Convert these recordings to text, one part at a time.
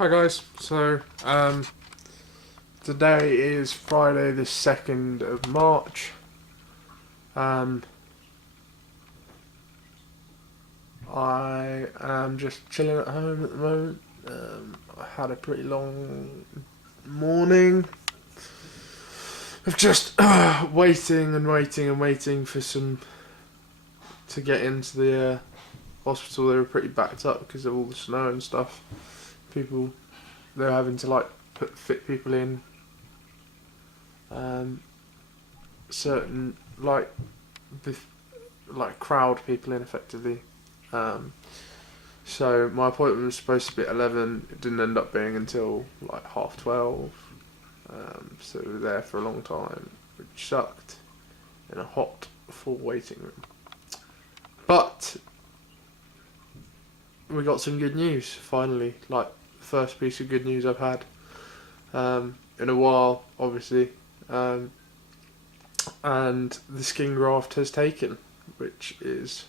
Hi guys, so today is Friday the 2nd of March. I am just chilling at home at the moment. I had a pretty long morning of just waiting and waiting for to get into the hospital. They were pretty backed up because of all the snow and stuff. They're having to fit people in certain crowd people in effectively. So my appointment was supposed to be at 11. It didn't end up being until like 12:30. So we were there for a long time, which sucked, in a hot, full waiting room. But we got some good news finally. Like the first piece of good news I've had in a while, obviously. And the skin graft has taken, which is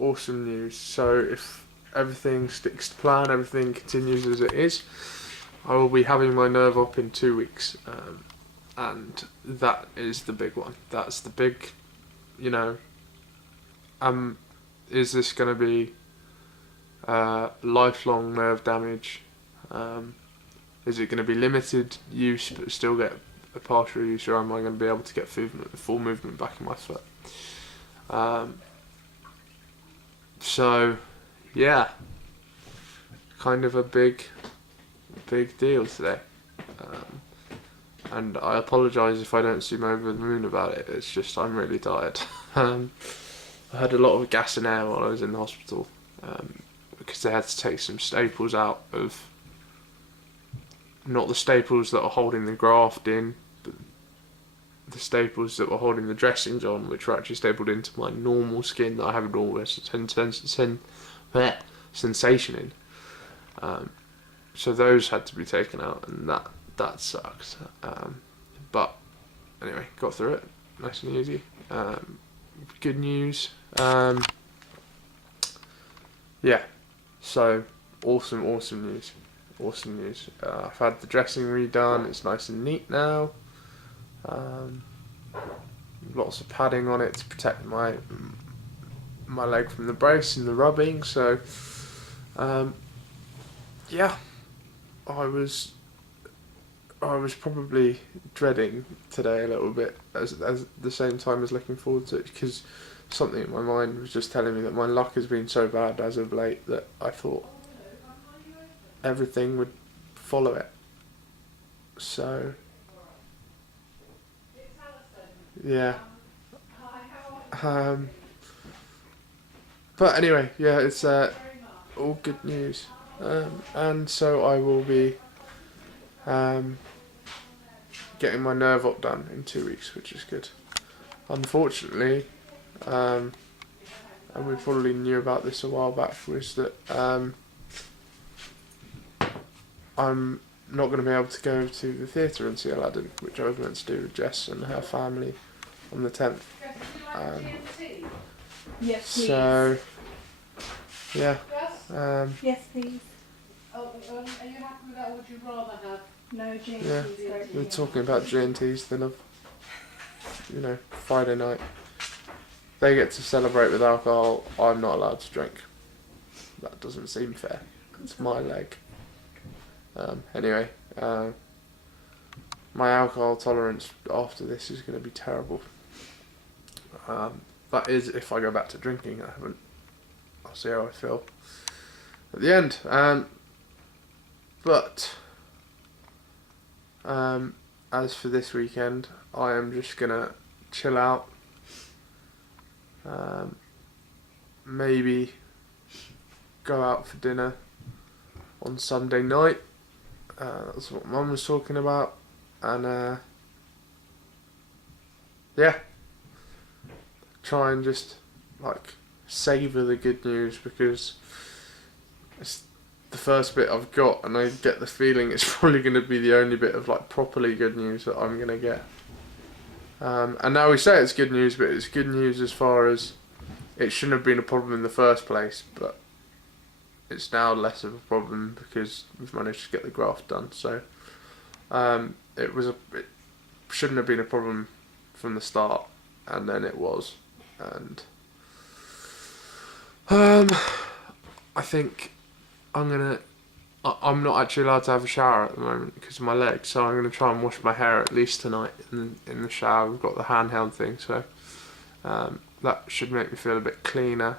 awesome news. So if everything sticks to plan, everything continues as it is, I will be having my nerve op in 2 weeks, and that is the big one. That's the big, is this going to be lifelong nerve damage? Is it going to be limited use but still get a partial use, or am I going to be able to get full movement back in my foot? So yeah, kind of a big deal today, and I apologise if I don't seem over the moon about it. It's just I'm really tired. I had a lot of gas and air while I was in the hospital, because they had to take some staples out of, not the staples that are holding the graft in, but the staples that were holding the dressings on, which were actually stapled into my normal skin that I have a normal sensation in. So those had to be taken out, and that sucks. But anyway, got through it, nice and easy. Good news. Yeah, so awesome news. Awesome news. I've had the dressing redone. It's nice and neat now. Lots of padding on it to protect my leg from the brace and the rubbing. So, yeah, I was probably dreading today a little bit, as the same time as looking forward to it, because something in my mind was just telling me that my luck has been so bad as of late that I thought everything would follow it. So yeah. But anyway, yeah, it's all good news. And so I will be getting my nerve op done in 2 weeks, which is good. Unfortunately, and we probably knew about this a while back, was that I'm not going to be able to go to the theatre and see Aladdin, which I was meant to do with Jess and her family on the 10th. Yes, please. So, yeah. Yes, please. Are you happy with that, or would you rather have? No, James. Yeah, we're talking about G&T's then of, Friday night. They get to celebrate with alcohol, I'm not allowed to drink. That doesn't seem fair. It's my leg. Anyway, my alcohol tolerance after this is going to be terrible. That is if I go back to drinking. I haven't. I'll see how I feel at the end. But as for this weekend, I am just going to chill out. Maybe go out for dinner on Sunday night. That's what Mum was talking about, and yeah, try and just savour the good news, because it's the first bit I've got, and I get the feeling it's probably going to be the only bit of properly good news that I'm going to get. And now we say it's good news, but it's good news as far as it shouldn't have been a problem in the first place, but it's now less of a problem because we've managed to get the graft done. So it shouldn't have been a problem from the start, and then it was, and I think I'm not actually allowed to have a shower at the moment because of my leg, so I'm gonna try and wash my hair at least tonight in the shower. We've got the handheld thing, so that should make me feel a bit cleaner.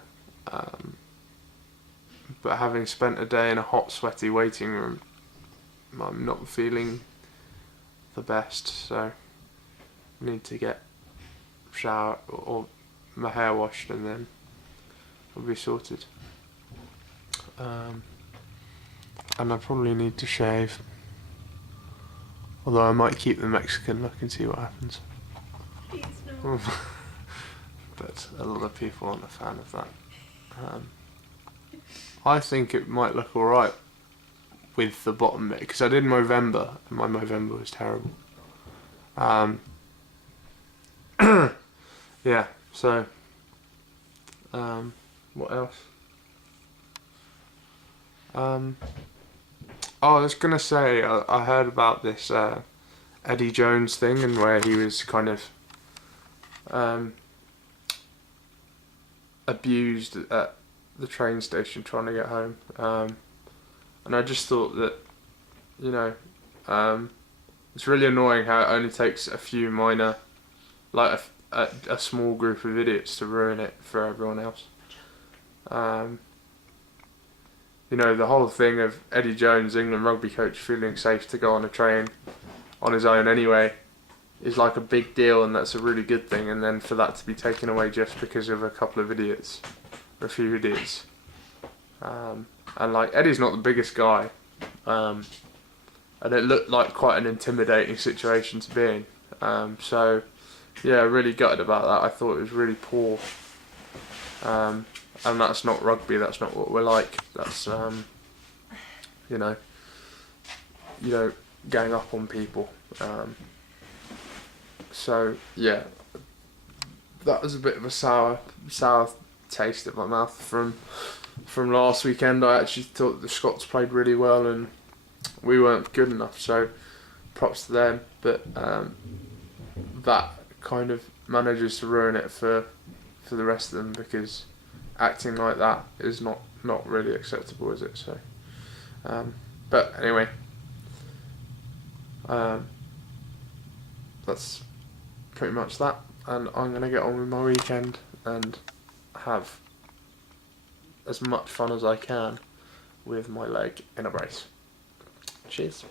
But having spent a day in a hot, sweaty waiting room, I'm not feeling the best, so I need to get shower or my hair washed, and then I'll be sorted. And I probably need to shave, although I might keep the Mexican look and see what happens. Please no. But a lot of people aren't a fan of that. I think it might look alright with the bottom bit, because I did Movember, and my Movember was terrible. Yeah, so what else? I was gonna say, I heard about this Eddie Jones thing, and where he was kind of abused at the train station trying to get home, and I just thought that, you know, it's really annoying how it only takes a few minor, like a small group of idiots to ruin it for everyone else. You know, the whole thing of Eddie Jones, England rugby coach, feeling safe to go on a train on his own anyway is like a big deal, and that's a really good thing, and then for that to be taken away just because of a couple of idiots, or a few idiots. And like, Eddie's not the biggest guy, and it looked like quite an intimidating situation to be in. So yeah, really gutted about that. I thought it was really poor. And that's not rugby, that's not what we're like. That's, you know, you don't gang up on people. So, yeah, that was a bit of a sour taste in my mouth from last weekend. I actually thought the Scots played really well and we weren't good enough, so props to them. But that kind of manages to ruin it for the rest of them, because acting like that is not really acceptable, is it? So, but anyway, that's pretty much that, and I'm gonna get on with my weekend and have as much fun as I can with my leg in a brace. Cheers.